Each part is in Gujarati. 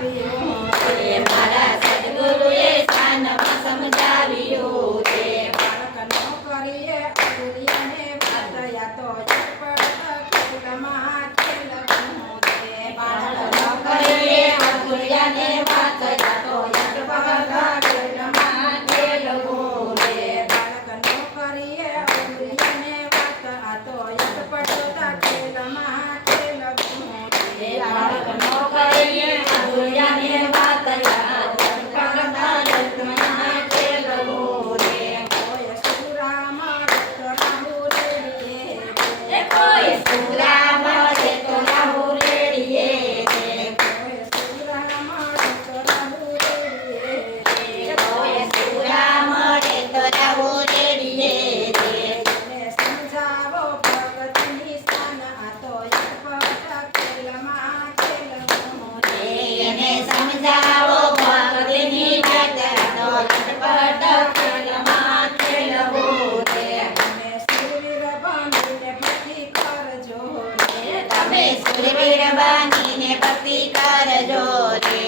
Yeah. ભગવાનીને ભક્તિ કરજો રે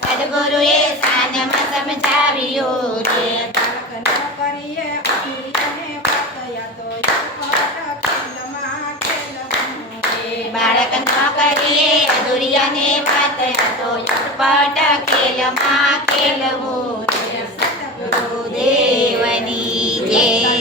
સદગુરુએ સાંજમાં સમજાવ્યું રે કરીએ બાળક ન કરીએ અધુરિયાને વાત હતો પટ ખેલમાં ખેલવું સદગુરુદેવની જય